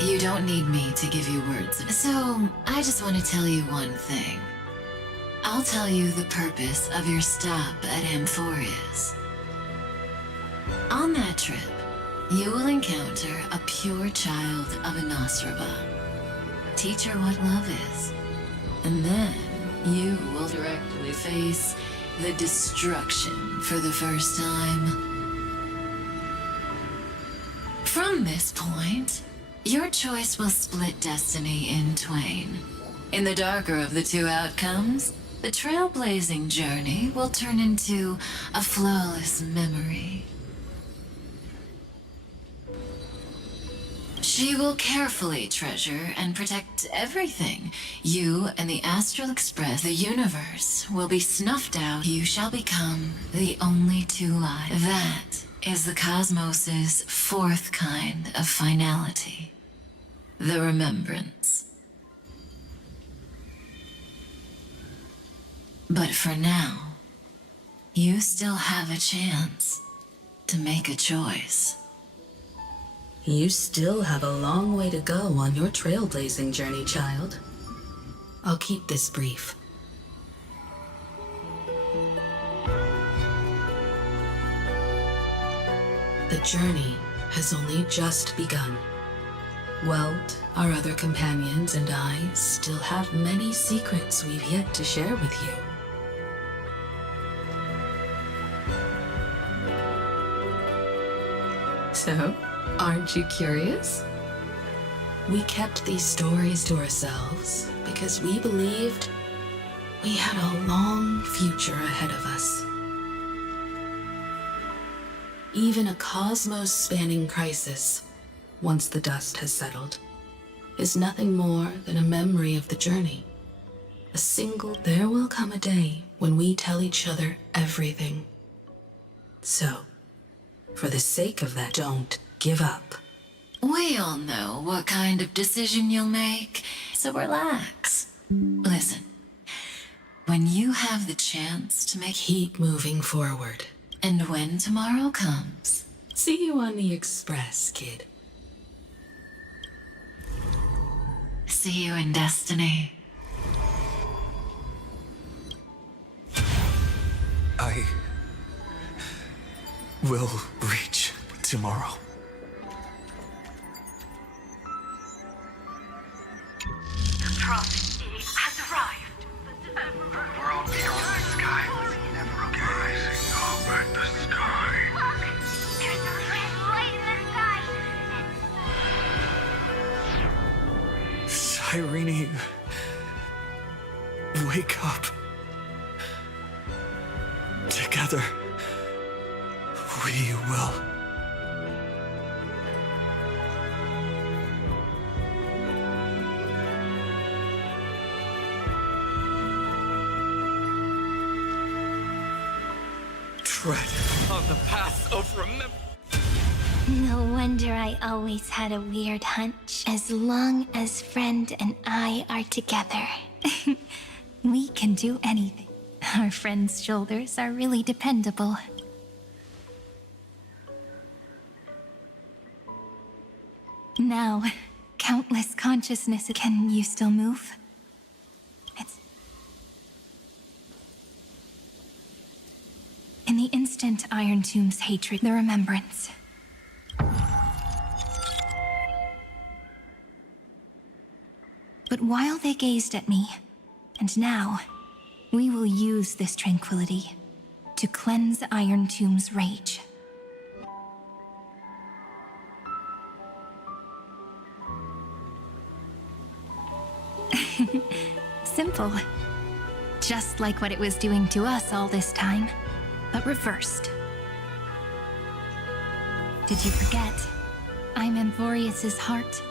You don't need me to give you words. So, I just want to tell you one thing. I'll tell you the purpose of your stop at Amphoreus. On that trip, you will encounter a pure child of Anastraba. Teach her what love is. And then you will directly face the destruction for the first time. From this point, your choice will split destiny in twain. In the darker of the two outcomes, the trailblazing journey will turn into a flawless memory. She will carefully treasure and protect everything. You and the Astral Express, the universe, will be snuffed out. You shall become the only two lives. That is the cosmos's fourth kind of finality. The remembrance. But for now, you still have a chance to make a choice. You still have a long way to go on your trailblazing journey, child. I'll keep this brief. The journey has only just begun. Welt, our other companions, and I still have many secrets we've yet to share with you. So, aren't you curious? We kept these stories to ourselves because we believed we had a long future ahead of us. Even a cosmos-spanning crisis, once the dust has settled, is nothing more than a memory of the journey. A single, there will come a day when we tell each other everything. So, for the sake of that, don't give up. We all know what kind of decision you'll make, so relax. Listen, when you have the chance to make... Keep moving forward. And when tomorrow comes... See you on the Express, kid. See you in destiny. I will reach tomorrow. The prophet has arrived. We're all beyond the sky. Never rising up at the sky. Look! There's a red light in the sky. Irene, wake up. Together, we will. Tread on the path of remembrance. No wonder I always had a weird hunch. As long as Friend and I are together, we can do anything. Our friend's shoulders are really dependable. Now, countless consciousnesses. Can you still move? In the instant Iron Tomb's hatred, the remembrance. But while they gazed at me, and now, we will use this tranquility to cleanse Iron Tomb's rage. Simple. Just like what it was doing to us all this time, but reversed. Did you forget? I'm Amphoreus' heart.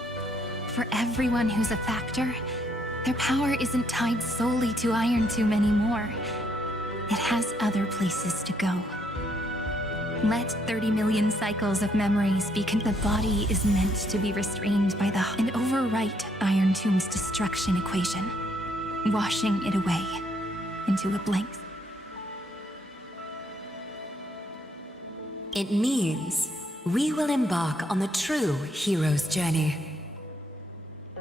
For everyone who's a factor, their power isn't tied solely to Iron Tomb anymore. It has other places to go. Let 30 million cycles of memories be the body is meant to be restrained by and overwrite Iron Tomb's destruction equation, washing it away into a blank. It means we will embark on the true hero's journey.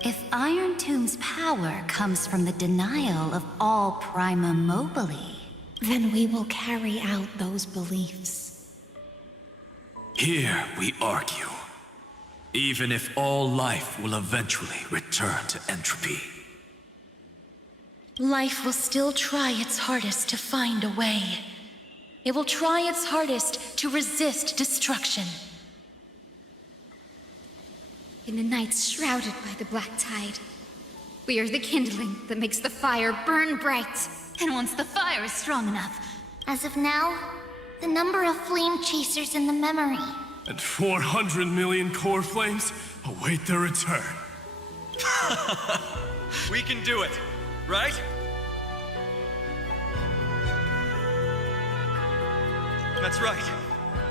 If Iron Tomb's power comes from the denial of all prima mobile, then we will carry out those beliefs. Here we argue. Even if all life will eventually return to entropy. Life will still try its hardest to find a way. It will try its hardest to resist destruction. In the nights shrouded by the black tide, we are the kindling that makes the fire burn bright. And once the fire is strong enough, As of now, the number of flame chasers in the memory. And 400 million core flames await their return. We can do it, right? That's right.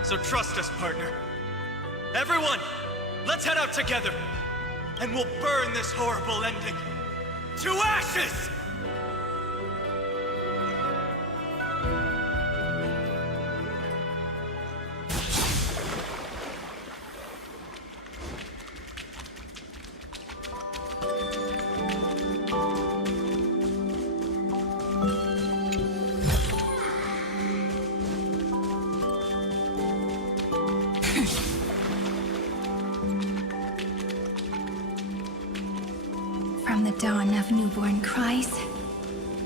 So trust us, partner. Everyone, let's head out together. And we'll burn this horrible ending to ashes! from the dawn of newborn cries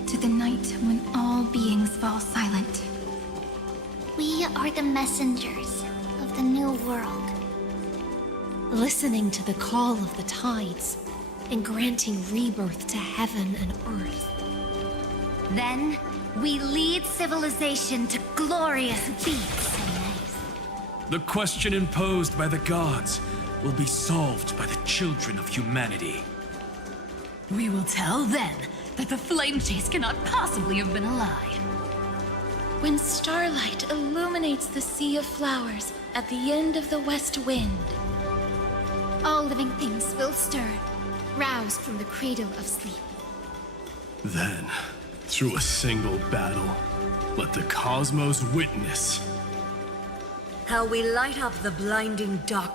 to the night when all beings fall silent. We are the messengers of the new world. Listening to the call of the tides and granting rebirth to heaven and earth. then we lead civilization to glorious feats. The question imposed by the gods will be solved by the children of humanity. We will tell them that the flame chase cannot possibly have been a lie. When starlight illuminates the sea of flowers at the end of the west wind, All living things will stir, roused from the cradle of sleep. Then, through a single battle, let the cosmos witness. How we light up the blinding dark.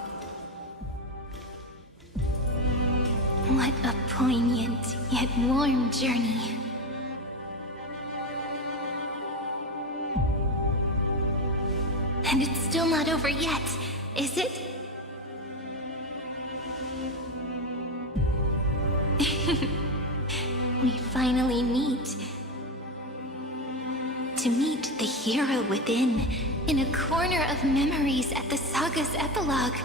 What a poignant yet warm journey. And it's still not over yet, is it? We finally meet. To meet the hero within, in a corner of memories at the saga's epilogue,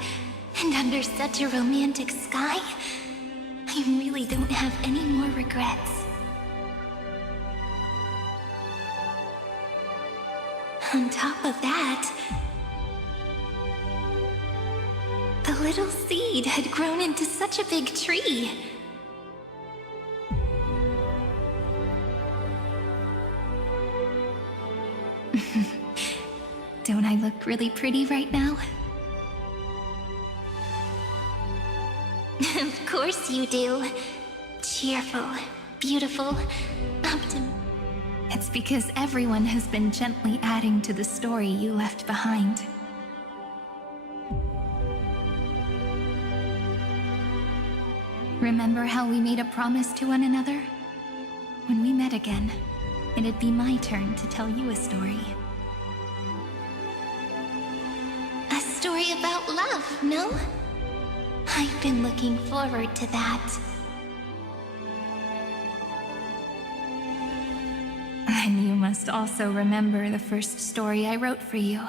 and under such a romantic sky, I really don't have any more regrets. On top of that, the little seed had grown into such a big tree. Don't I look really pretty right now? Of course you do. Cheerful, beautiful, optimistic. It's because everyone has been gently adding to the story you left behind. Remember how we made a promise to one another? When we met again, it'd be my turn to tell you a story. A story about love, no? I've been looking forward to that. And you must also remember the first story I wrote for you.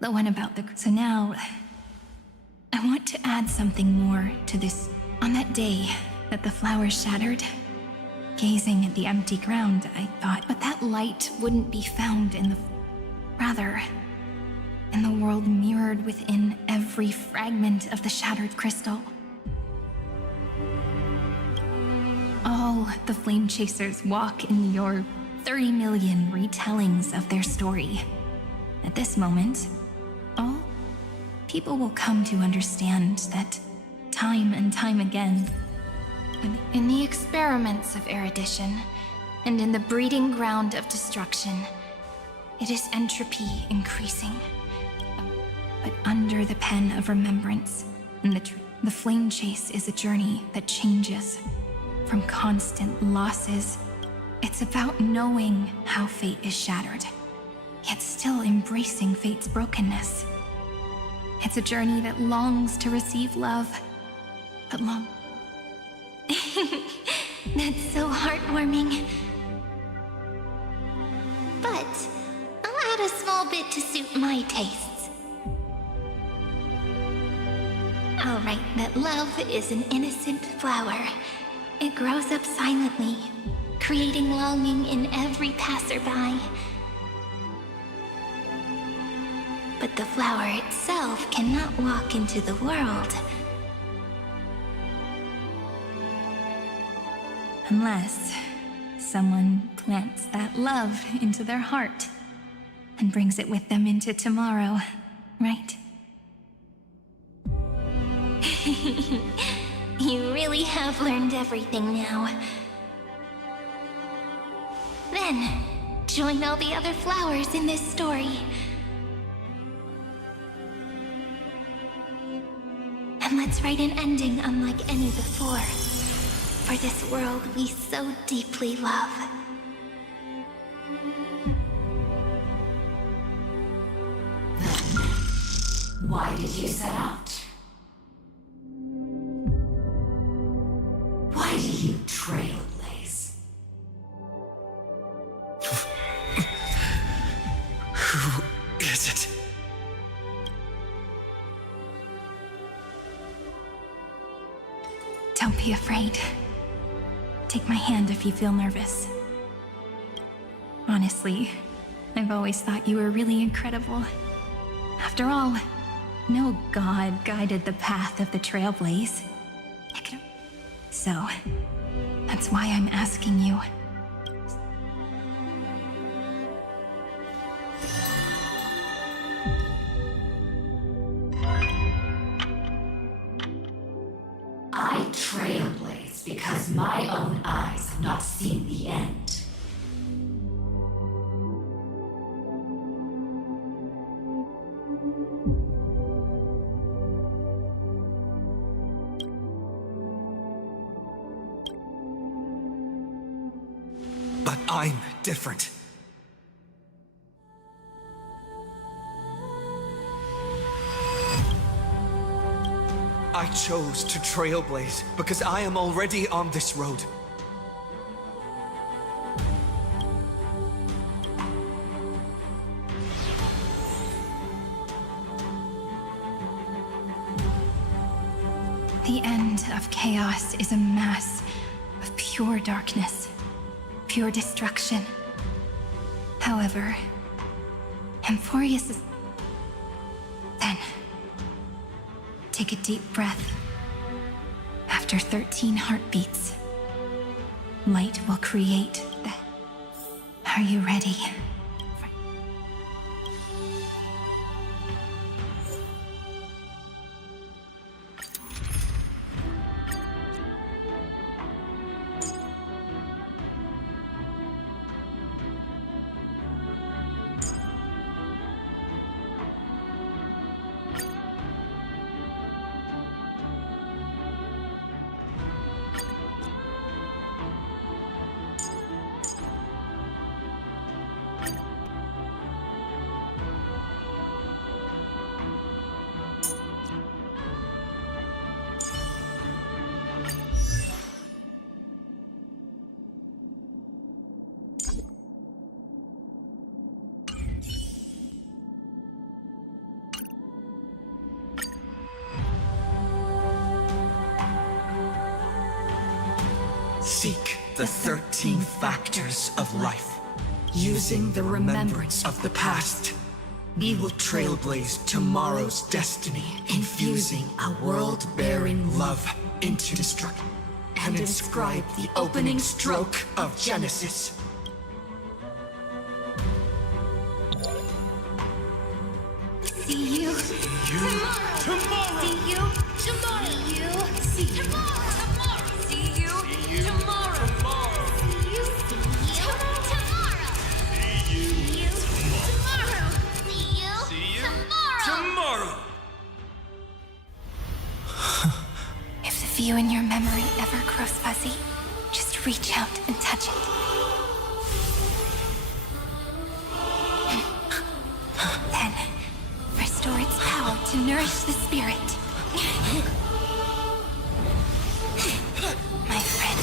The one about the... So now, I want to add something more to this. On that day that the flowers shattered, gazing at the empty ground, I thought, but that light wouldn't be found in the... Rather, in the world mirrored within every fragment of the shattered crystal. All the flame chasers walk in your 30 million retellings of their story. At this moment, all people will come to understand that time and time again, in the experiments of erudition, and in the breeding ground of destruction, it is entropy increasing. But under the pen of remembrance, and The flame chase is a journey that changes from constant losses. It's about knowing how fate is shattered, yet still embracing fate's brokenness. It's a journey that longs to receive love, but That's so heartwarming. But I'll add a small bit to suit my tastes. I'll write that love is an innocent flower. It grows up silently, creating longing in every passerby. But the flower itself cannot walk into the world. unless someone plants that love into their heart and brings it with them into tomorrow, right? You really have learned everything now. Then, join all the other flowers in this story. And let's write an ending unlike any before, for this world we so deeply love. Why did you set out? Why do you trailblaze? Who is it? Don't be afraid. Take my hand if you feel nervous. Honestly, I've always thought you were really incredible. After all, no god guided the path of the Trailblaze. So, that's why I'm asking you. I trailblaze because my own eyes have not seen the end. But I'm different. I chose to trailblaze because I am already on this road. The end of chaos is a mass of pure darkness, pure destruction. However, Amphoreus is... Then, take a deep breath. After 13 heartbeats, light will create the... Are you ready? Seek the 13 factors of life. Using the remembrance of the past, we will trailblaze tomorrow's destiny, infusing a world-bearing love into destruction, and inscribe the opening stroke of Genesis. See you tomorrow. See you tomorrow. See you tomorrow. See you tomorrow. See you tomorrow. See you tomorrow. See you tomorrow. Tomorrow! If you and your memory ever grows fuzzy, just reach out and touch it. Then, restore its power to nourish the spirit. My friend,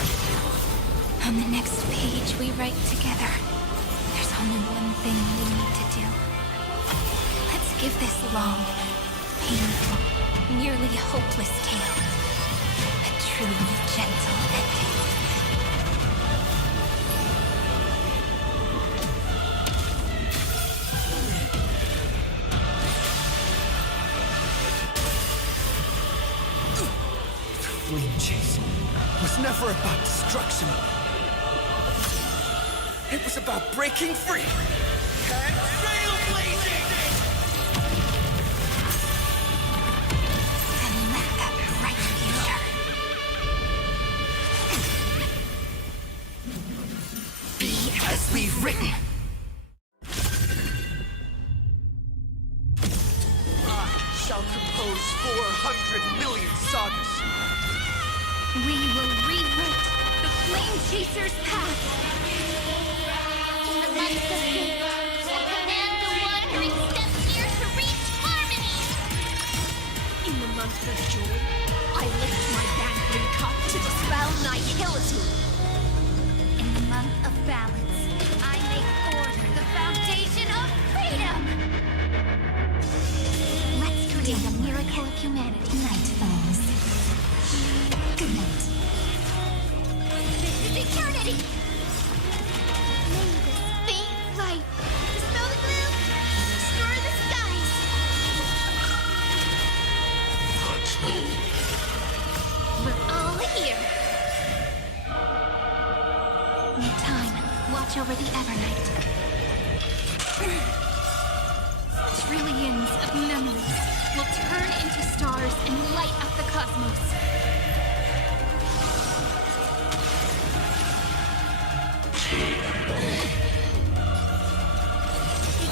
on the next page we write together, there's only one thing we need to do. Let's give this long, painful, nearly hopeless tale a truly gentle ending. Flame chasing was never about destruction. It was about breaking free and trailblazing! And let that bright future be as we've written. I shall compose 400 million sagas. We will rewrite the Flame Chaser's path. In the months of hate, I command the wandering steps here to reach harmony. In the month of joy, I lift my banquet cup to dispel nihility. In the month of balance, I make order the foundation of freedom. Let's create a miracle of humanity. Night falls. Good night. This is eternity. May this faint light dispel the gloom, restore the skies. We're all here. In time, watch over the Evernight. Trillions of memories will turn into stars and light up the cosmos.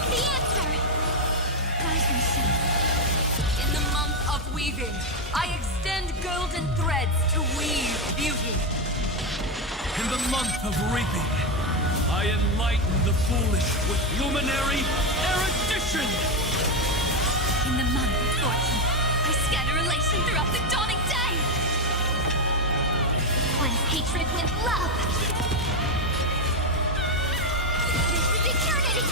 The answer! In the month of weaving, I extend golden threads to weave beauty. In the month of reaping, I enlighten the foolish with luminary erudition! in the month of fortune. I scatter elation throughout the dawning day. Cleanse hatred with love. This is eternity!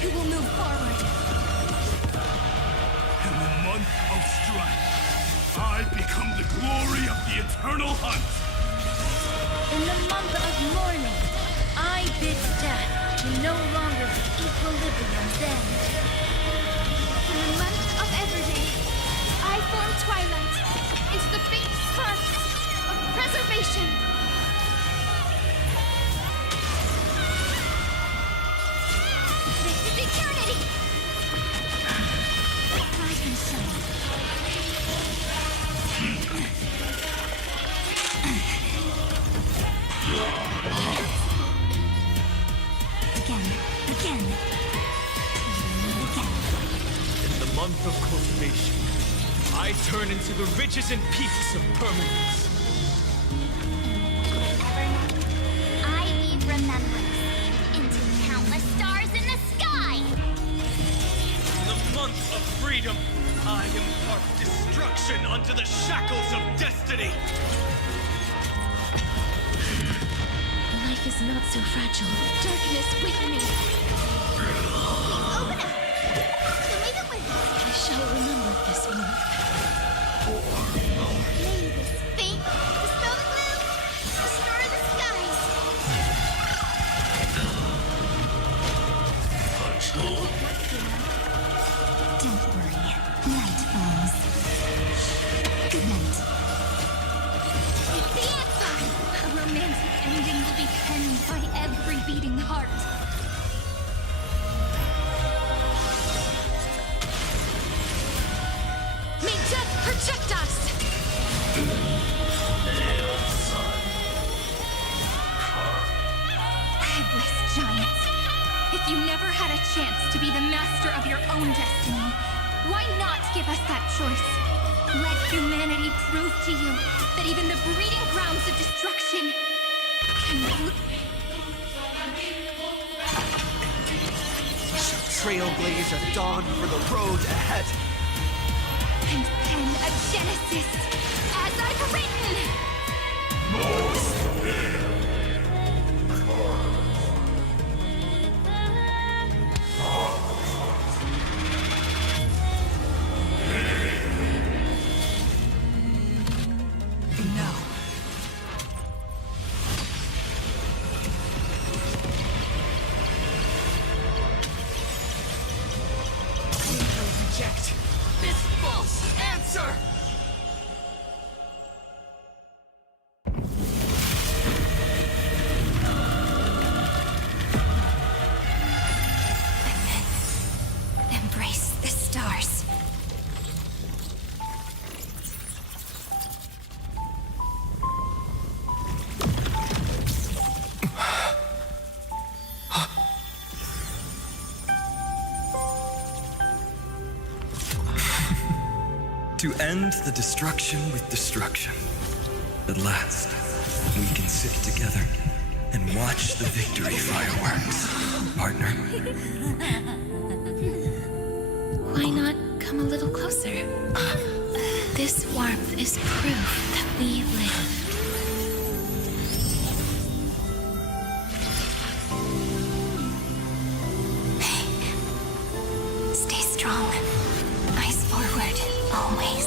Who will move forward? In the month of strife, I become the glory of the eternal hunt. In the month of mourning, I bid death to no longer be equilibrium's end. In the month of everyday, I form twilight into the faint sparks of preservation. Eternity! Rise and shine. Again. In the month of cultivation, I turn into the riches and peace of permanence. I weave remembrance into countless stars in the sky. month of freedom, I impart destruction unto the shackles of destiny. Life is not so fragile. Darkness with me. Open up! Leave it with us. I shall remember this month. May this fate dispel the gloom, destroy the skies. Don't worry. Night falls. Good night. It's the answer! A romantic ending will be penned by every beating heart. May death protect us! Headless giant. If you never had a chance to be the master of your own destiny, why not give us that choice? Let humanity prove to you that even the breeding grounds of destruction can... Trailblazer dawn for the road ahead. and pen a genesis as I've written! No. We will reject this false answer! Embrace the stars. To end the destruction with destruction. At last, we can sit together and watch the victory fireworks, partner. Why not come a little closer? This warmth is proof that we live. Stay strong. Eyes forward, always.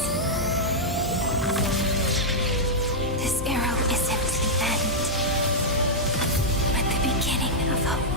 This arrow isn't the end, but the beginning of hope.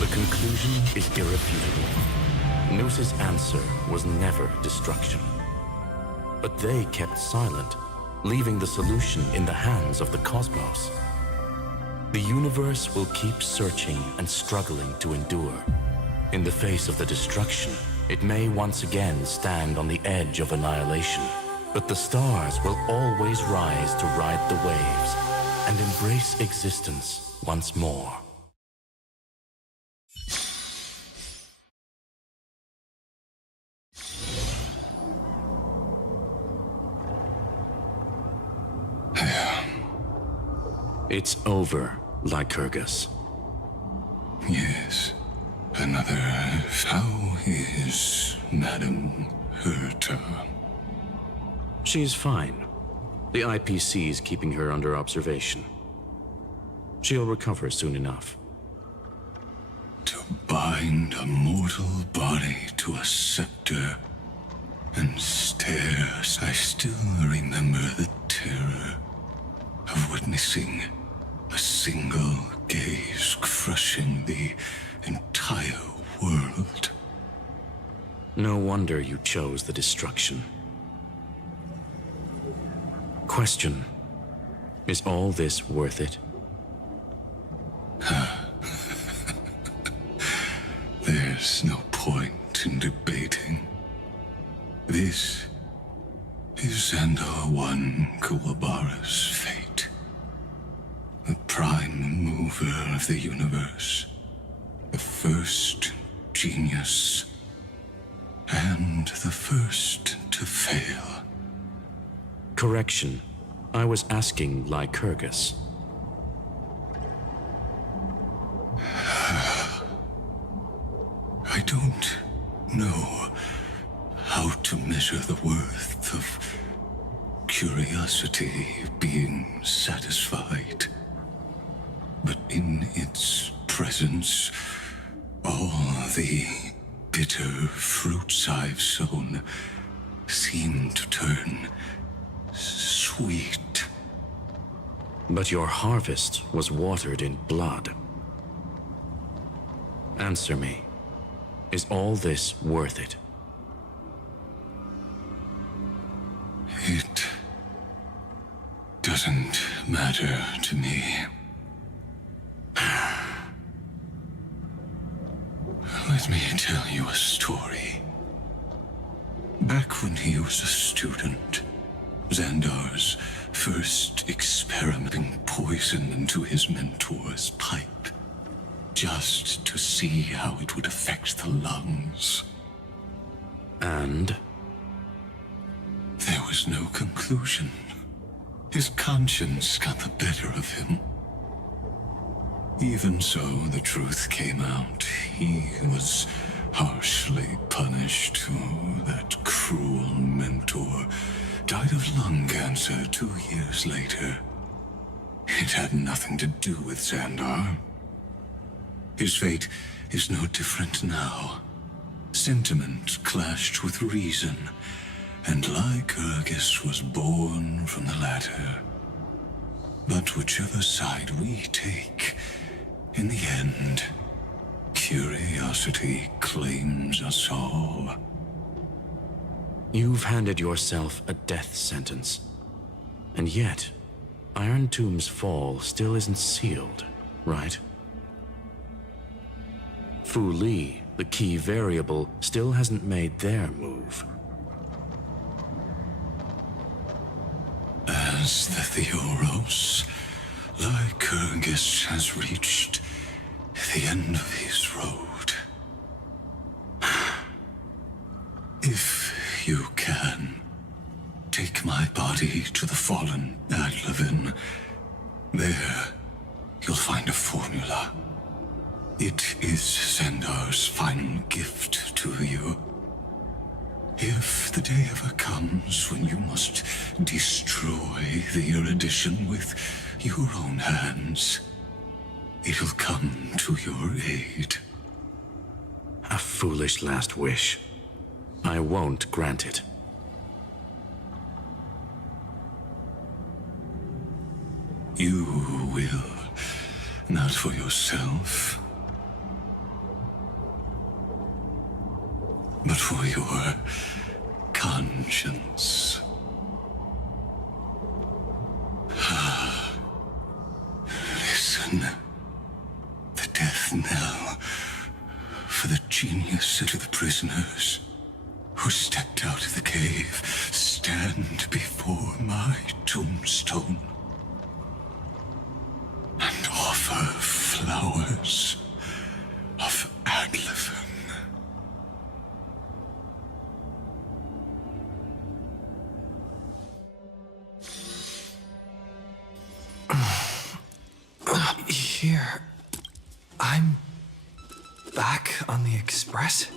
The conclusion is irrefutable. Nose's answer was never destruction. But they kept silent, leaving the solution in the hands of the cosmos. The universe will keep searching and struggling to endure. In the face of the destruction, it may once again stand on the edge of annihilation. But the stars will always rise to ride the waves and embrace existence once more. It's over, Lycurgus. Yes. Another. How is Madame Herta? She's fine. The IPC is keeping her under observation. She'll recover soon enough. To bind a mortal body to a scepter and stare, I still remember the terror of witnessing a single gaze crushing the entire world. No wonder you chose the destruction. Question: is all this worth it? There's no point in debating. This Is Xandar one Kuwabara's fate? The prime mover of the universe, the first genius, and the first to fail. Correction. I was asking Lycurgus. I don't know how to measure the worth of curiosity being satisfied. But in its presence, all the bitter fruits I've sown seem to turn sweet. But your harvest was watered in blood. Answer me. Is all this worth it? It doesn't matter to me. Let me tell you a story. Back when he was a student, Xandar's first experimenting poison into his mentor's pipe, just to see how it would affect the lungs. And? There was no conclusion. His conscience got the better of him. Even so, the truth came out. He was harshly punished. Oh, that cruel mentor died of lung cancer 2 years later. It had nothing to do with Xandar. His fate is no different now. Sentiment clashed with reason, and Lycurgus was born from the latter. But whichever side we take, in the end, curiosity claims us all. You've handed yourself a death sentence. And yet, Iron Tomb's fall still isn't sealed, right? Fu Li, the key variable, still hasn't made their move. As the Theoros, Lycurgus has reached the end of his road. If you can, take my body to the fallen Adlevin. There, you'll find a formula. It is Xandar's final gift to you. If the day ever comes when you must destroy the erudition with your own hands, it'll come to your aid. A foolish last wish. I won't grant it. You will, not for yourself, but for your conscience. Listen, the death knell for the genius and the prisoners who stepped out of the cave stand before my tombstone and offer flowers of Adlevin. Here, I'm back on the Express.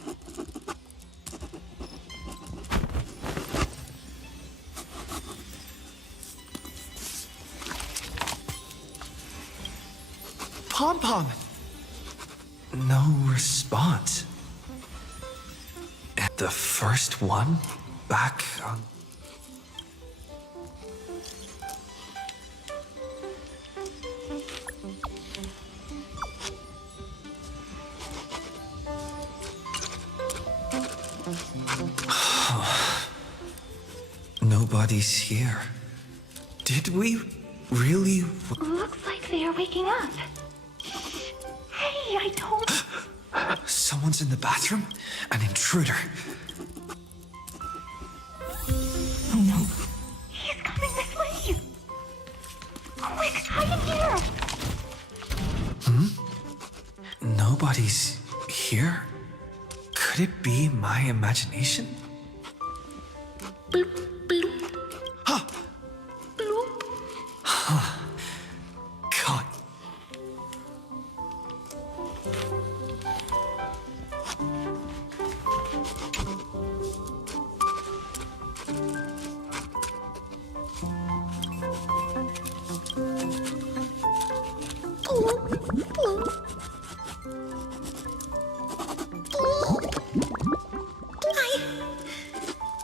Pom-Pom! No response. And the first one back on... Nobody's here. Did we really... Looks like they are waking up. Shh. Hey, I told... Someone's in the bathroom? An intruder. Oh no. Nobody's here? Could it be my imagination? Bloop, bloop. Huh. Bloop. Huh. God. Bloop, bloop.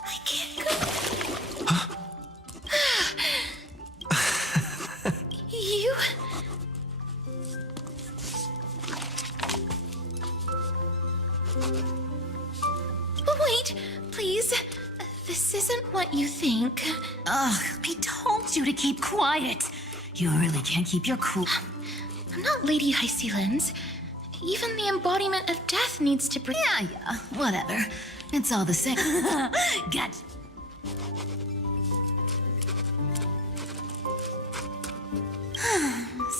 I can't go. You? Wait, please. This isn't what you think. Ugh, I told you to keep quiet. You really can't keep your cool. I'm not Lady High Sealands. Even the embodiment of death needs to breathe. Yeah, whatever. It's all the same. Gotcha.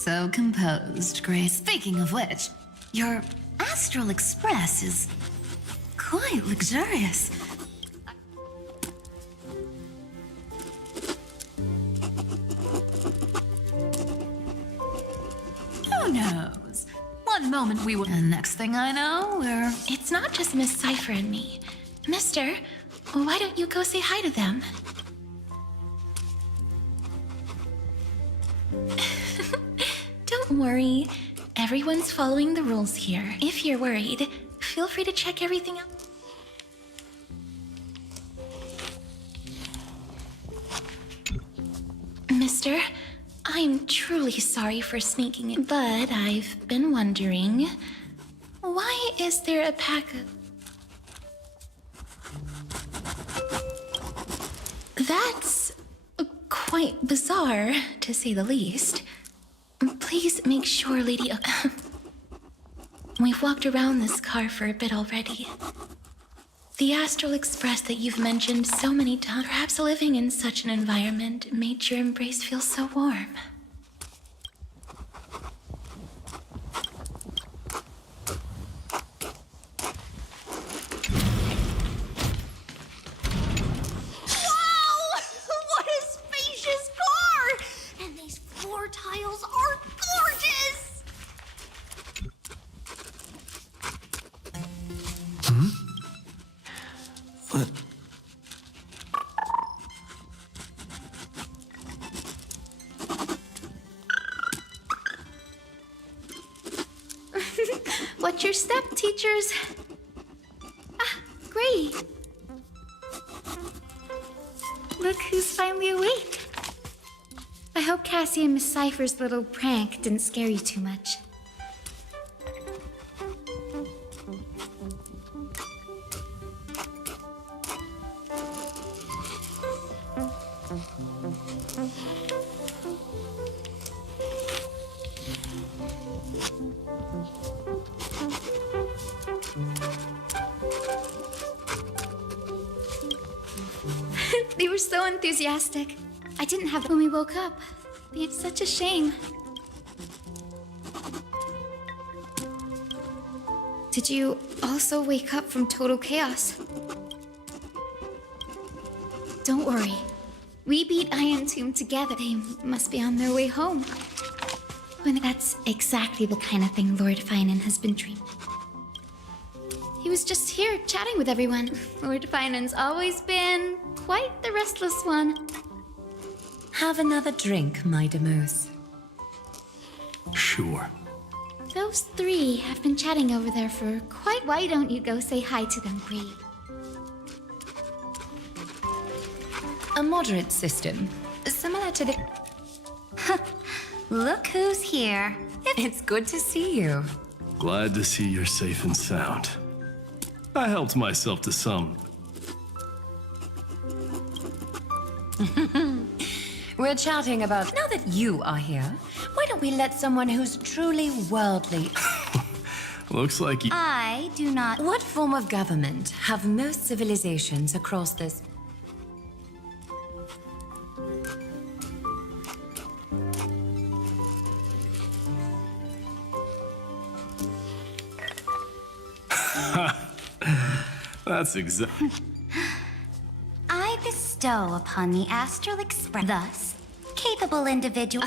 So composed, Grace. Speaking of which, your Astral Express is quite luxurious. Who knows? One moment we will, and next thing I know, we're... It's not just Miss Cypher and me. Mister, why don't you go say hi to them? Don't worry. Everyone's following the rules here. If you're worried, feel free to check everything out. Mister, I'm truly sorry for sneaking in, but I've been wondering, why is there a pack of... That's quite bizarre, to say the least. Please make sure, Lady... We've walked around this car for a bit already. The Astral Express that you've mentioned so many times, perhaps living in such an environment made your embrace feel so warm. Wow! What a spacious car! And these floor tiles are gorgeous! What? Watch your step, teachers. Ah, great. Look who's finally awake. I hope Cassie and Miss Cypher's little prank didn't scare you too much. They were so enthusiastic. I didn't have it when we woke up. It's such a shame. Did you also wake up from total chaos? Don't worry. We beat Iron Tomb together. They must be on their way home. When that's exactly the kind of thing Lord Finan has been dreaming. He was just here chatting with everyone. Lord Finan's always been quite the restless one. Have another drink, my Demoose. Sure. Those three have been chatting over there for quite... Why don't you go say hi to them, Bree? A moderate system, similar to the... Look who's here. It's good to see you. Glad to see you're safe and sound. I helped myself to some. We're chatting about... Now that you are here, why don't we let someone who's truly worldly... Looks like you... I do not... What form of government have most civilizations across this... That's exactly. I bestow upon the Astral Express, thus, capable individual.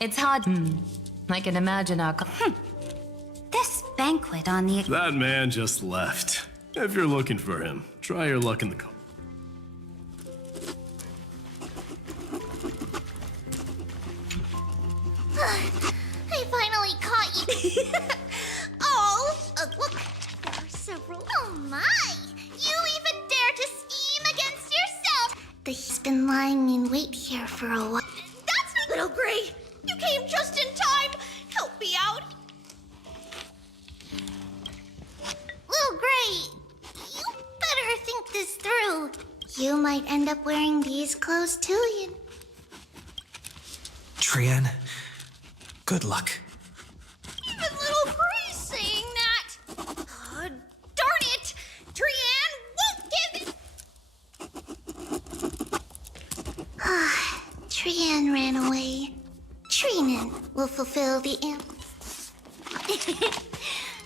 It's hard. I can imagine our. This banquet on the. That man just left. If you're looking for him, try your luck in the car. I finally caught you. Oh, look, there are several. Oh my! You even dare to scheme against yourself! He's been lying in wait here for a while. That's not Little Gray! You came just in time! Help me out! Little Gray, you better think this through. You might end up wearing these clothes too, Trian, good luck. Even Little Gray's saying that! Darn it! Trian won't give it! Trian ran away. Trian will fulfill the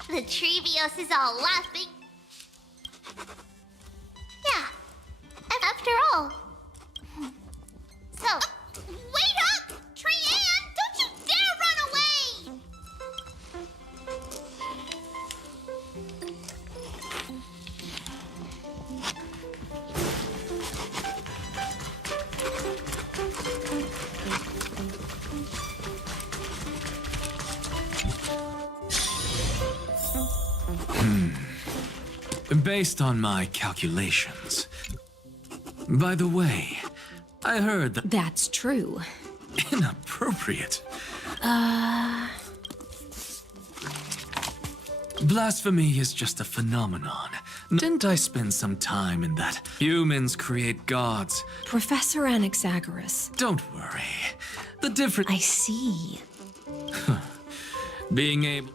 The Trevios is all laughing. Yeah, after all. So, wait up! Trian, don't you dare run away! Based on my calculations. By the way, I heard that. That's true. Inappropriate. Blasphemy is just a phenomenon. Didn't I spend some time in that? Humans create gods. Professor Anaxagoras. Don't worry. The difference. I see. Being able.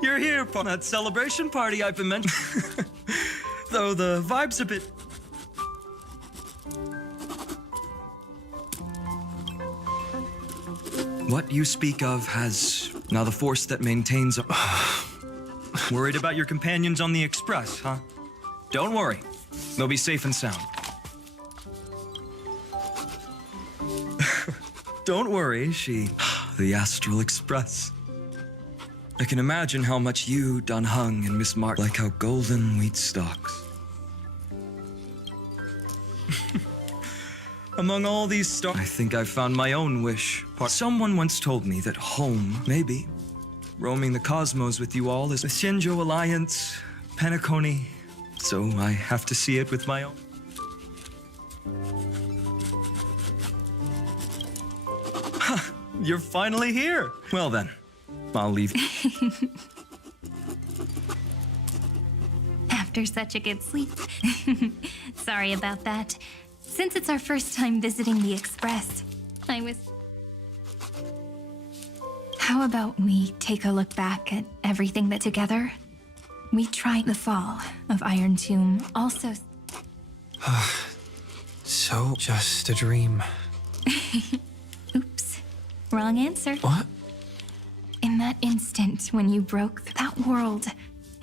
You're here for that celebration party I've been mentioning. Though the vibe's a bit. What you speak of has now the force that maintains. Worried about your companions on the Express, huh? Don't worry. They'll be safe and sound. Don't worry, the Astral Express. I can imagine how much you, Don Hung, and Miss Mark like how golden wheat stalks. Among all these stars, I think I've found my own wish. Someone once told me that home, maybe, roaming the cosmos with you all is the Shinjo Alliance, Penacony, so I have to see it with my own. You're finally here. Well then, I'll leave. After such a good sleep. Sorry about that. Since it's our first time visiting the Express, How about we take a look back at everything that together? We tried the fall of Iron Tomb, also... So, just a dream. Oops. Wrong answer. What? In that instant when you broke that world,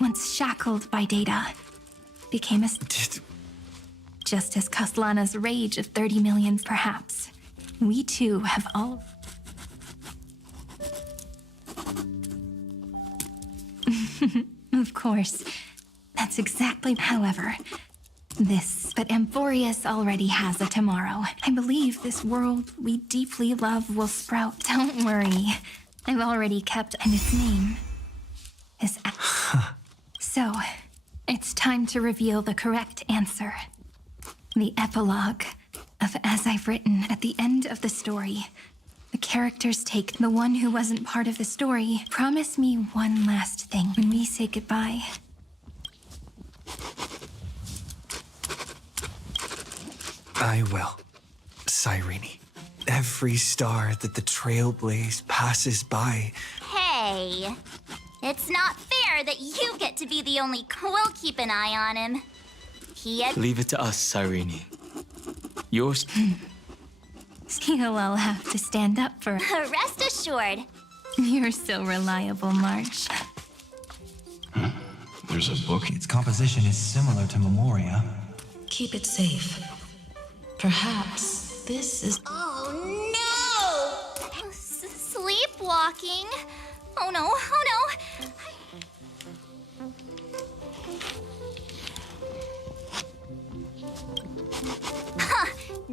once shackled by data, became a... Just as Kaslana's rage of 30 million, perhaps. We too have all... Of course. That's exactly... However, but Amphoreus already has a tomorrow. I believe this world we deeply love will sprout. Don't worry. I've already kept... And its name is... So, it's time to reveal the correct answer. The epilogue of As I've Written at the end of the story. The characters take the one who wasn't part of the story. Promise me one last thing when we say goodbye. I will, Cyrene. Every star that the Trailblaze passes by. Hey, it's not fair that you get to be the only... We'll keep an eye on him. Leave it to us, Cyrene. Yours? You'll all have to stand up for. Rest assured. You're so reliable, March. There's a book. Its composition is similar to Memoria. Keep it safe. Perhaps this is. Oh no! Sleepwalking. Oh no! Oh no!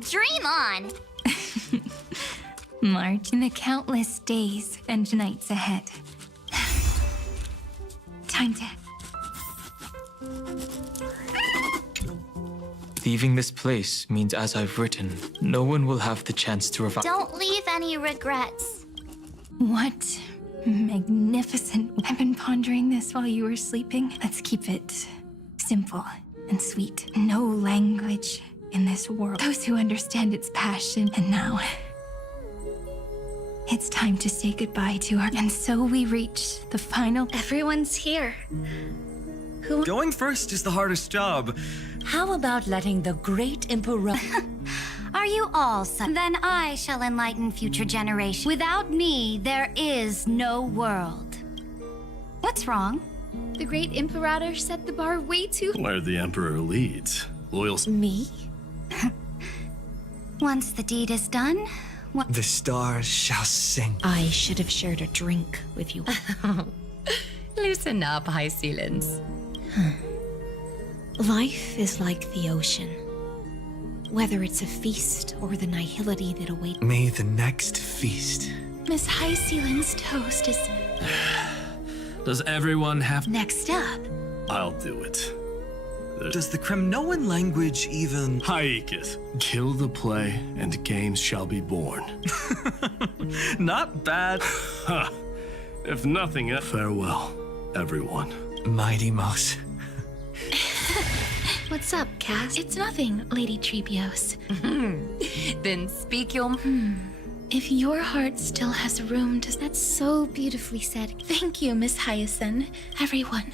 Dream on! March in the countless days and nights ahead. Time to. Leaving this place means, as I've written, no one will have the chance to revive. Don't leave any regrets. What magnificent. I've been pondering this while you were sleeping. Let's keep it simple and sweet. No language in this world. Those who understand its passion. And now, it's time to say goodbye to our. And so we reach the final. Everyone's here. Going first is the hardest job. How about letting the great Emperor... Are you all Then I shall enlighten future generations. Without me, there is no world. What's wrong? The great Imperator set the bar way too. Where the Emperor leads. Loyal. Me? Once the deed is done... The stars shall sing. I should have shared a drink with you. Loosen up, High Ceilings. Life is like the ocean. Whether it's a feast or the nihility that awaits. May the next feast. Miss High Ceilings' toast is... Does everyone have... Next up. I'll do it. Does the Kremnoan language even... Haikith, kill the play, and games shall be born. Not bad. Ha! If nothing else, farewell, everyone. Mighty Mouse. What's up, Cass? It's nothing, Lady Trebios. Then speak your... If your heart still has room to... That's so beautifully said. Thank you, Miss Hyacinth. Everyone.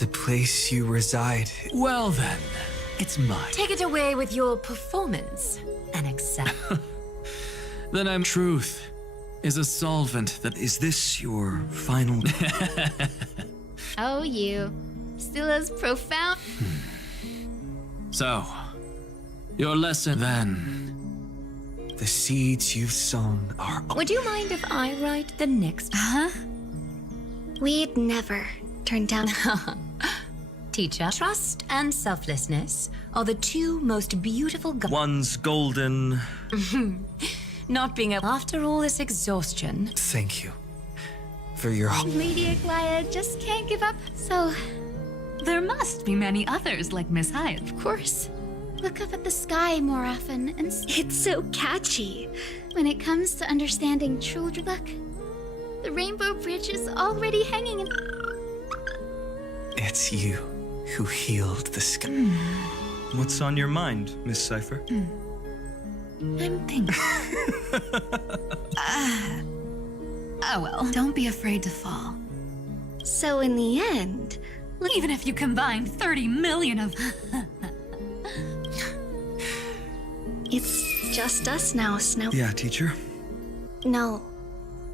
The place you reside. Well then, It's mine. Take it away with your performance and accept. then I'm... Truth is a solvent that... Is this your final... Oh, you. Still as profound. So, your lesson then... The seeds you've sown are... Would you mind if I write the next? Huh? We'd never turn down... Teacher, trust and selflessness are the two most beautiful... One's golden... Not being able... After all this exhaustion... Thank you. For your... Lady Aglaia just can't give up, so... There must be many others like Miss Hyde. Of course. Look up at the sky more often, and it's so catchy. When it comes to understanding children, look. The Rainbow Bridge is already hanging in... It's you who healed the sky. What's on your mind, Miss Cypher? I'm thinking. Oh well, don't be afraid to fall. So in the end... Even if you combine 30 million of... It's just us now, Snow. Yeah, teacher? No.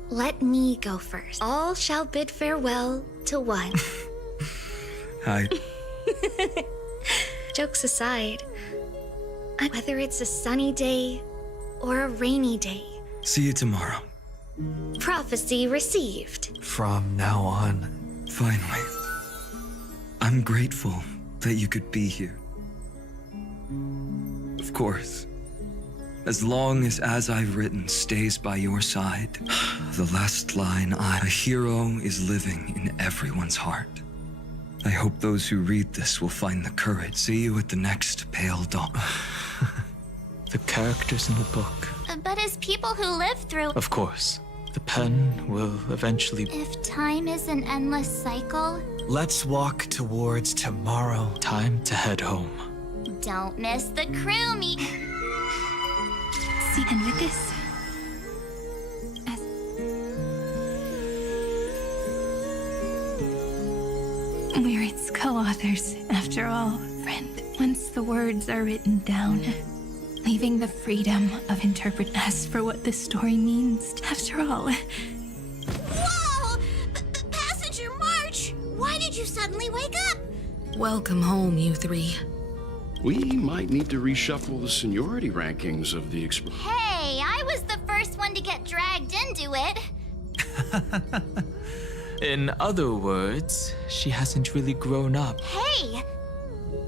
Let me go first. All shall bid farewell to one. Hi. Jokes aside, whether it's a sunny day or a rainy day, See you tomorrow. prophecy received. From now on. Finally. I'm grateful that you could be here. Of course. As long as I've written stays by your side, the last line, a hero is living in everyone's heart. I hope those who read this will find the courage. See you at the next Pale Dawn. The characters in the book. But as people who live through... Of course. The pen will eventually... If time is an endless cycle, Let's walk towards tomorrow. Time to head home. don't miss the crew meet. See, and with this, we're its co-authors, after all, friend. Once the words are written down, leaving the freedom of interpret as for what this story means. After all, Whoa! The passenger march! Why did you suddenly wake up? Welcome home, you three. We might need to reshuffle the seniority rankings of the exp. Hey, I was the first one to get dragged into it. In other words, she hasn't really grown up. Hey!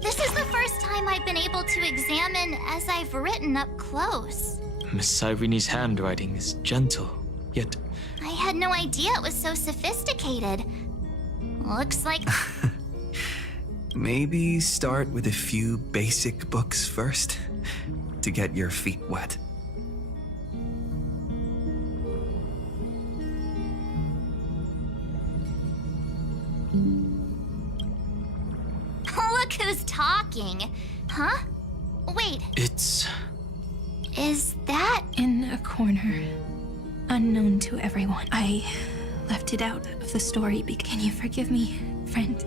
This is the first time I've been able to examine as I've written up close. Miss Irene's handwriting is gentle, yet I had no idea it was so sophisticated. Looks like... Maybe start with a few basic books first, to get your feet wet. Look who's talking. Huh? Wait, it's... is that... in a corner, unknown to everyone. I left it out of the story. Can you forgive me, friend?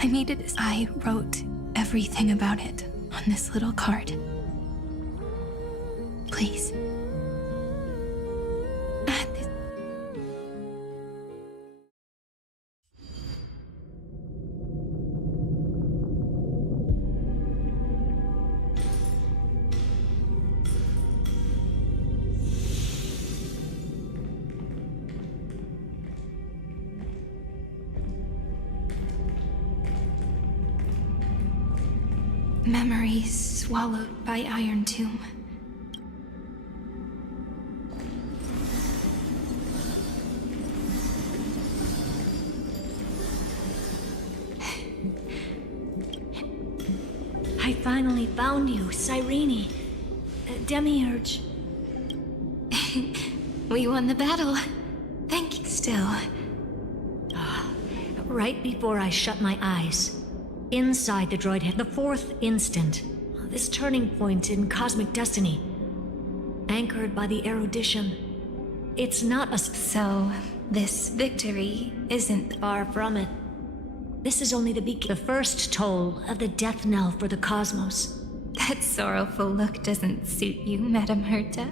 I made it as I wrote everything about it on this little card. Please. Memories swallowed by Iron Tomb. I finally found you, Cyrene. Demiurge. We won the battle. Thank you. Still. Right before I shut my eyes, inside the droid head, the fourth instant, this turning point in cosmic destiny, anchored by the erudition. It's not a... So, this victory isn't... Far from it. This is only the beginning. The first toll of the death knell for the cosmos. That sorrowful look doesn't suit you, Madame Herta.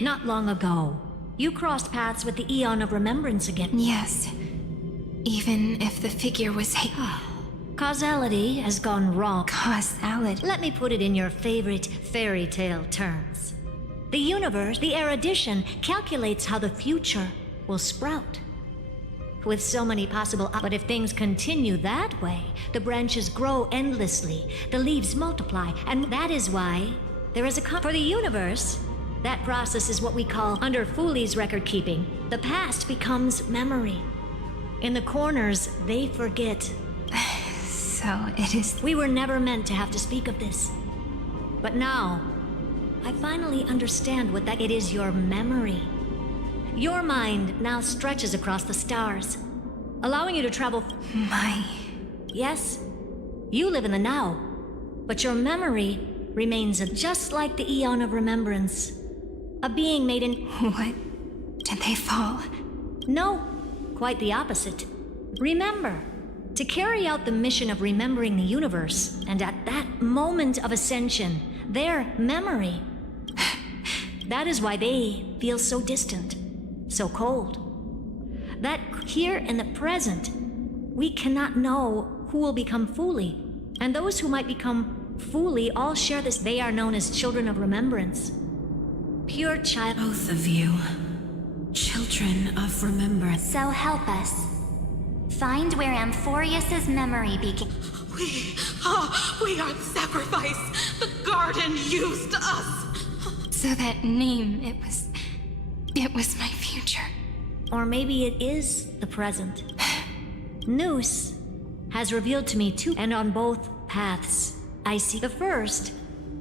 Not long ago, you crossed paths with the Eon of Remembrance again. Yes. Even if the figure was... Causality has gone wrong. Causality? Let me put it in your favorite fairy tale terms. The universe, the erudition, calculates how the future will sprout. With so many possible... But if things continue that way, the branches grow endlessly, the leaves multiply, and that is why there is a... For the universe, that process is what we call, under Fooley's record keeping, the past becomes memory. In the corners, they forget. So it is... We were never meant to have to speak of this. But now, I finally understand what that... It is your memory. Your mind now stretches across the stars, allowing you to travel... Yes, you live in the now, but your memory remains just like the Eon of Remembrance. A being made in... What? Did they fall? No, quite the opposite. Remember, to carry out the mission of remembering the universe, and at that moment of ascension, their memory... That is why they feel so distant, so cold. That here in the present, we cannot know who will become Fooley, and those who might become Fooley all share this. They are known as children of remembrance. Pure child... Both of you. Children of remembrance. So help us. Find where Amphoreus's memory began. We are the sacrifice. The garden used us. So that name, it was my future. Or maybe it is the present. Noose has revealed to me too, and on both paths, I see the first.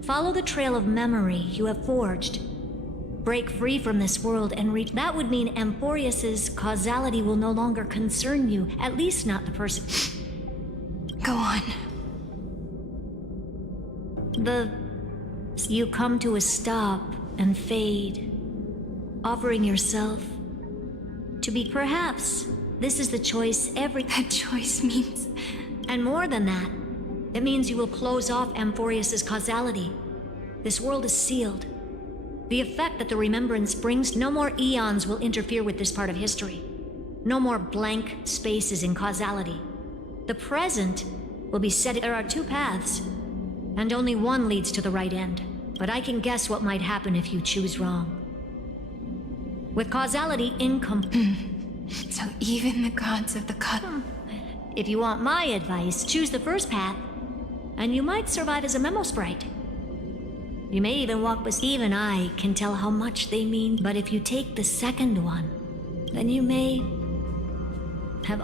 Follow the trail of memory you have forged. Break free from this world and reach... That would mean Amphoreus's causality will no longer concern you, at least not the person... Go on. You come to a stop and fade, offering yourself to be... Perhaps this is the choice every... That choice means And more than that, it means you will close off Amphoreus' causality. This world is sealed. The effect that the remembrance brings, no more eons will interfere with this part of history. No more blank spaces in causality. The present will be set. There are two paths, and only one leads to the right end. But I can guess what might happen if you choose wrong. With causality So even the gods of the If you want my advice, choose the first path, and you might survive as a memo sprite. You may even walk with. Even I can tell how much they mean, but if you take the second one, then you may have.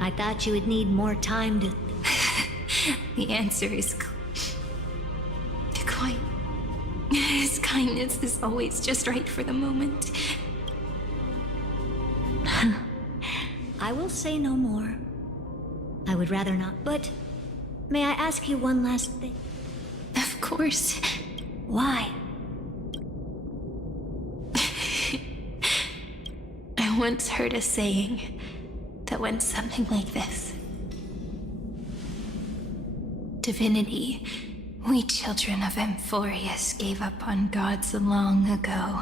I thought you would need more time to. The answer is quite. His kindness is always just right for the moment. I will say no more. I would rather not, but may I ask you one last thing? Of course. Why? I once heard a saying that went something like this. Divinity, we children of Amphoreus gave up on gods long ago.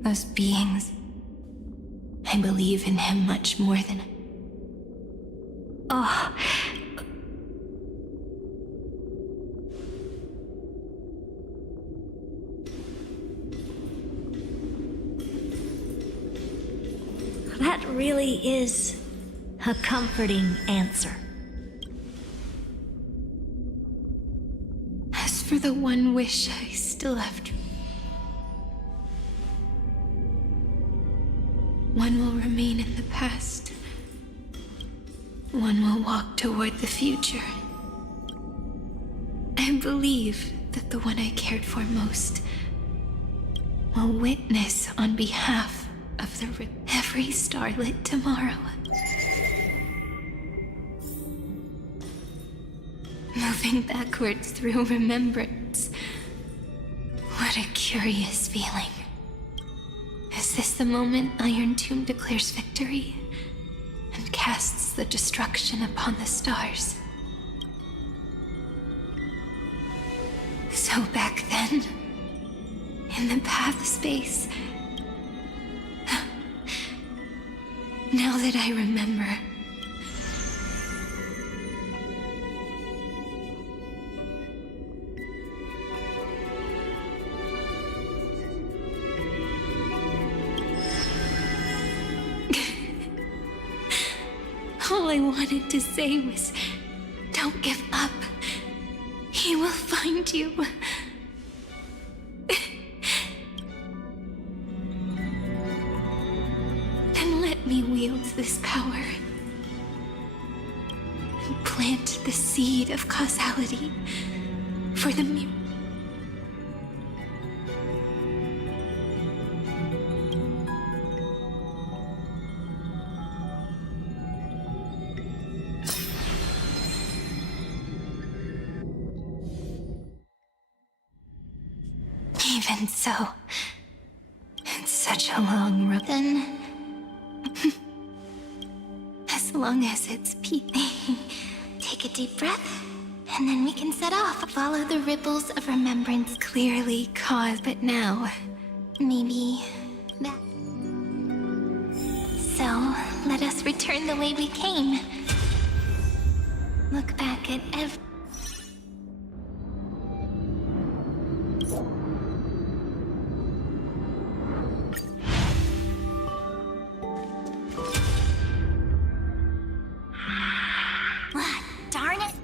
Those beings, I believe in him much more than... Oh. That really is a comforting answer. As for the one wish I still have to... One will remain in the past. One will walk toward the future. I believe that the one I cared for most will witness on behalf of the every starlit tomorrow. Moving backwards through remembrance. What a curious feeling. Is this the moment Iron Tomb declares victory and casts the destruction upon the stars? So back then, in the path space, now that I remember, all I wanted to say was, don't give up. He will find you. And let me wield this power and plant the seed of causality for the Even so, it's such a long road. Then, as long as it's Take a deep breath, and then we can set off. Follow the ripples of remembrance. Clearly caused, but now, maybe that. So, let us return the way we came. Look back at every... Darn it!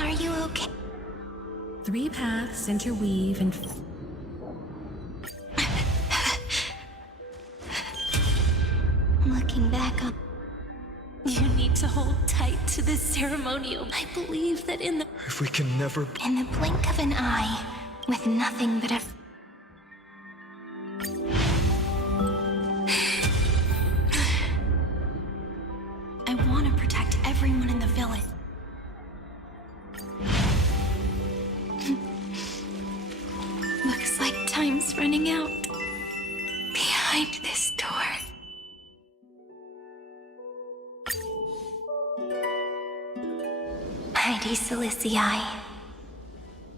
Are you okay? 3 paths interweave and... Looking back on... you need to hold tight to this ceremonial. I believe that in the... If we can never... In the blink of an eye, with nothing but a... I want to protect everyone in the village. find this door. Mighty Silicii.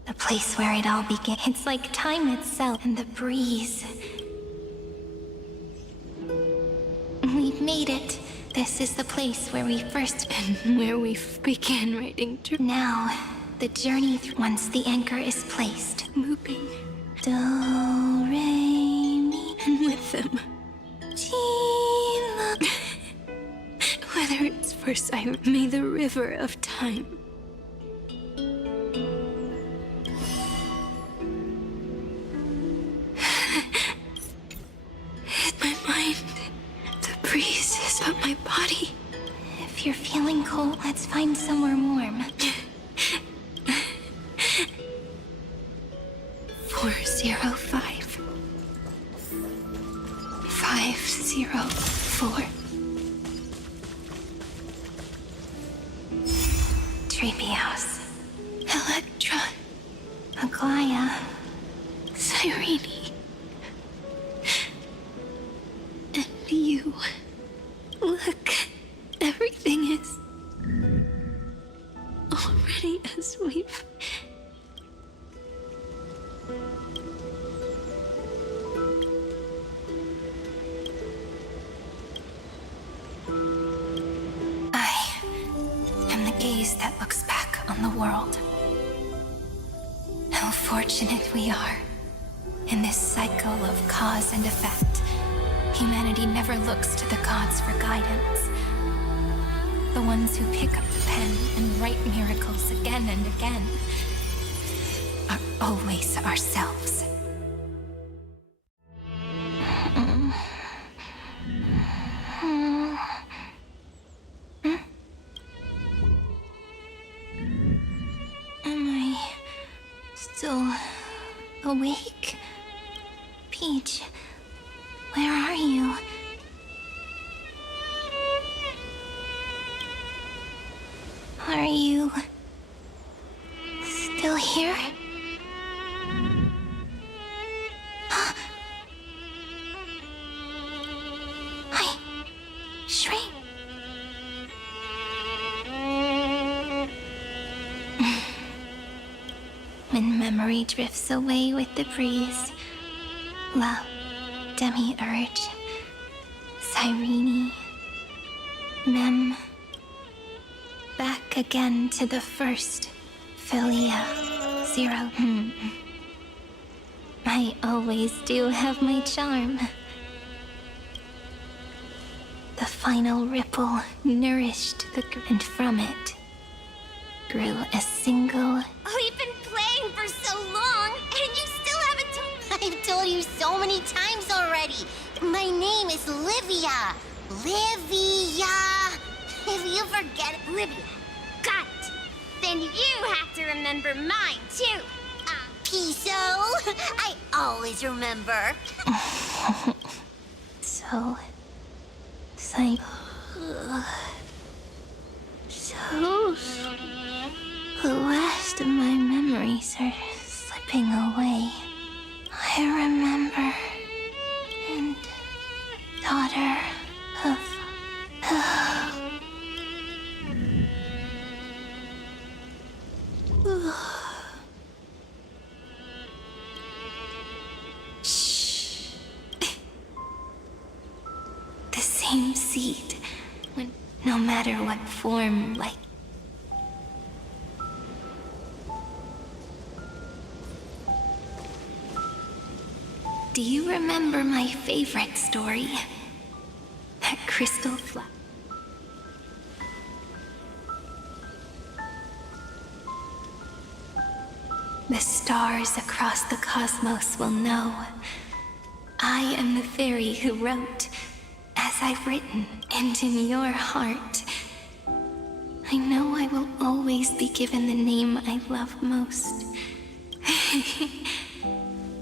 The place where it all began. It's like time itself and the breeze. We've made it. This is the place where we first... And where we began writing. Now, the journey once the anchor is placed. Looping. Do, re, mi. And with them. Gila. Whether it's for Siren, may the river of time. My mind, the breeze is up my body. If you're feeling cold, let's find somewhere warm. 405. 504. Treehouse. Electra. Aglaya. Cyrene. And you. Look. Everything is already as we've... That looks back on the world. How fortunate we are. In this cycle of cause and effect, humanity never looks to the gods for guidance. The ones who pick up the pen and write miracles again and again are always ourselves. Awake? Peach, where are you? Are you still here? I shrink. When memory drifts away with the breeze, love, demiurge, Cyrene, Mem, back again to the first, Philia, Zero. I always do have my charm. The final ripple nourished the and from it grew a single... We've been playing for so long, and you still haven't told... I've told you so many times already. My name is Livia. Livia. If you forget it, Livia. Got it. Then you have to remember mine, too. Piso. I always remember. So... The last of my memories are slipping away. I remember... And... daughter of... Shh. The same seed. When, no matter what form, like... Do you remember my favorite story? That crystal flower. The stars across the cosmos will know. I am the fairy who wrote, as I've written, and in your heart. I know I will always be given the name I love most.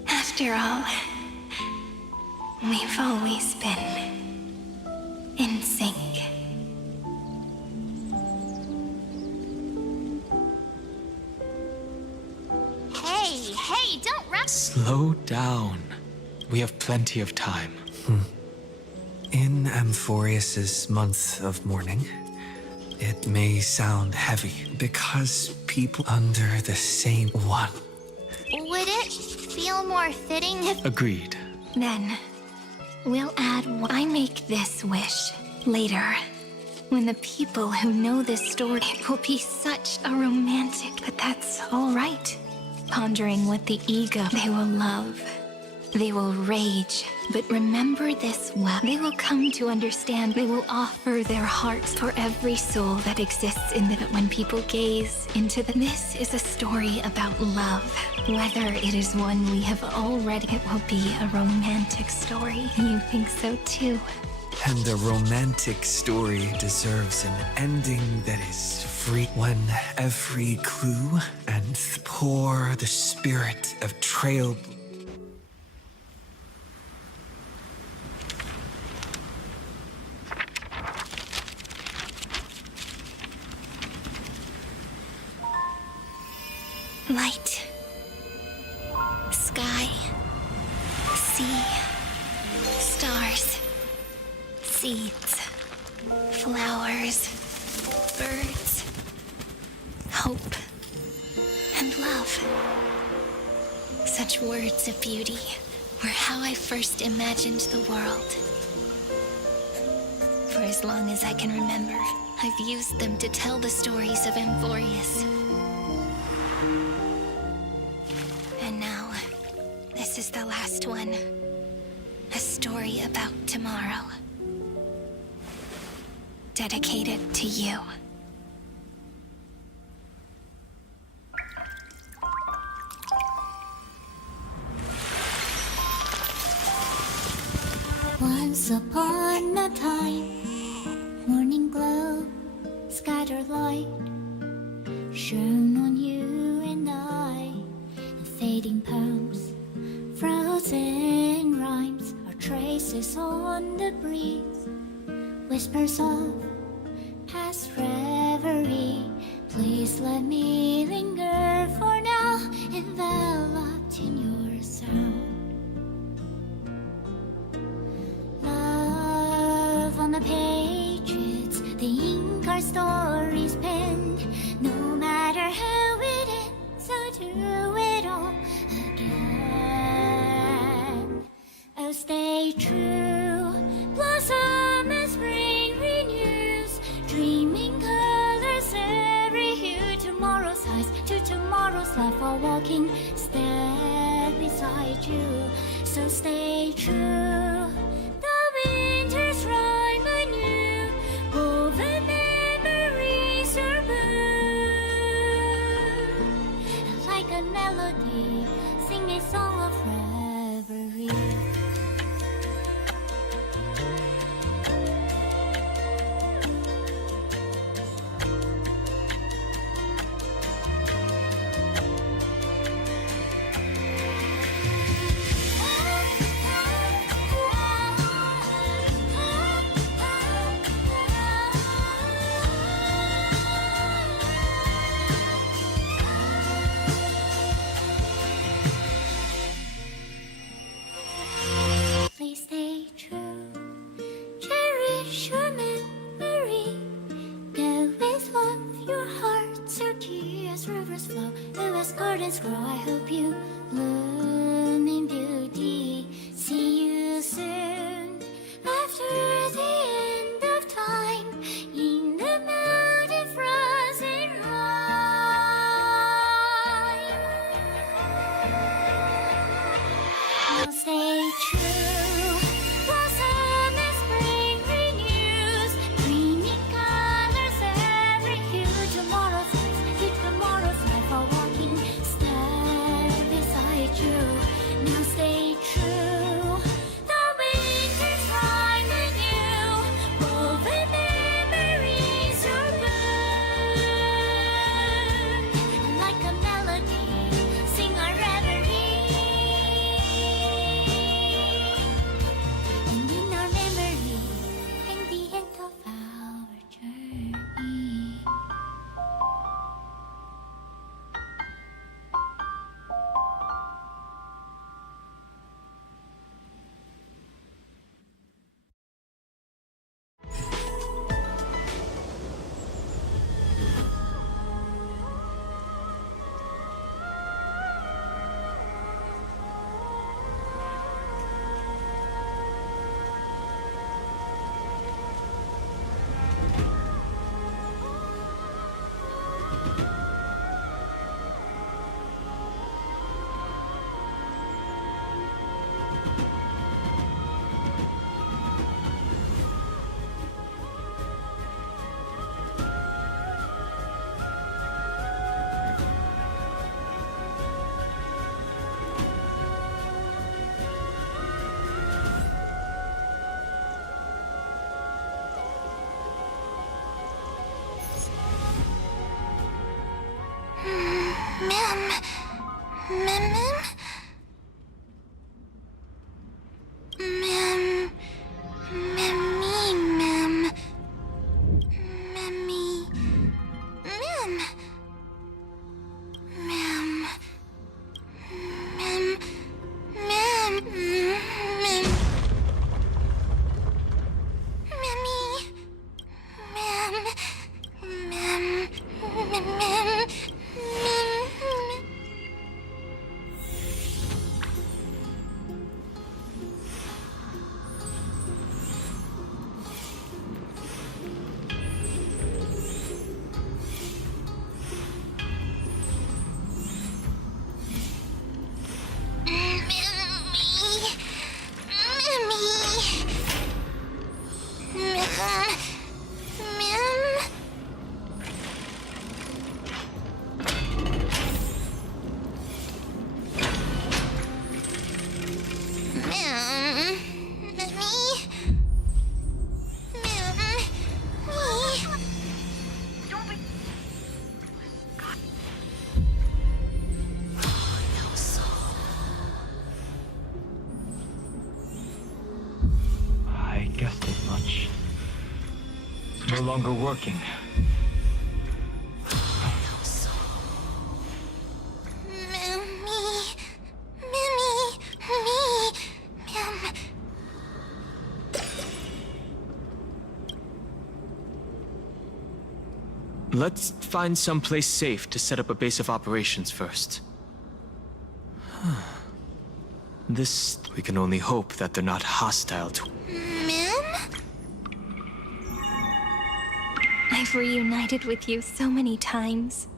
After all, we've always been in sync. Hey, don't rush. Slow down. We have plenty of time. In Amphoreus's month of mourning, it may sound heavy because people under the same one. Would it feel more fitting if... Agreed. Then, we'll add I make this wish later. When the people who know this story, it will be such a romantic, but that's all right. Pondering what the ego, they will love. They will rage, but remember this well. They will come to understand. They will offer their hearts for every soul that exists in the... But when people gaze into this is a story about love. Whether it is one we have already, it will be a romantic story. You think so too? And a romantic story deserves an ending that is free. When every clue and pour the spirit of trail... Light. Sky. Sea. Stars. Seeds. Flowers. Birds. Hope. And love. Such words of beauty were how I first imagined the world. For as long as I can remember, I've used them to tell the stories of Amphoreus. And now, this is the last one. A story about tomorrow. Dedicated to you. Once upon a time, morning glow, scattered light, shone on you and I. The fading palms, frozen rhymes, are traces on the breeze, whispers of past reverie. Please let me linger for now, enveloped in your sound. On the pages, the ink our stories penned. No matter how it ends, so do it all again. Oh, stay true, blossom as spring renews, dreaming colors every hue. Tomorrow's eyes to tomorrow's life, while walking step beside you. So stay true. The winter's rhyme anew, woven memories are blue. Like a melody, sing a song of reverie. Please stay true, cherish your memory. Go with love, your heart so dear as rivers flow, as gardens grow. I hope you bloom in beauty. See you soon after the end of time, in the mountain frozen rime. Now stay true, blossom as spring renews, dreaming colors every hue. Tomorrow's eyes to tomorrow's life, are walking step much. It's no longer working. Let's find someplace safe to set up a base of operations first. We can only hope that they're not hostile to... I've reunited with you so many times.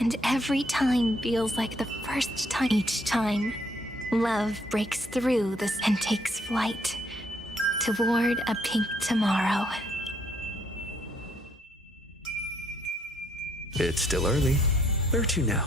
And every time feels like the first time. Each time, love breaks through this and takes flight toward a pink tomorrow. It's still early. Where to now?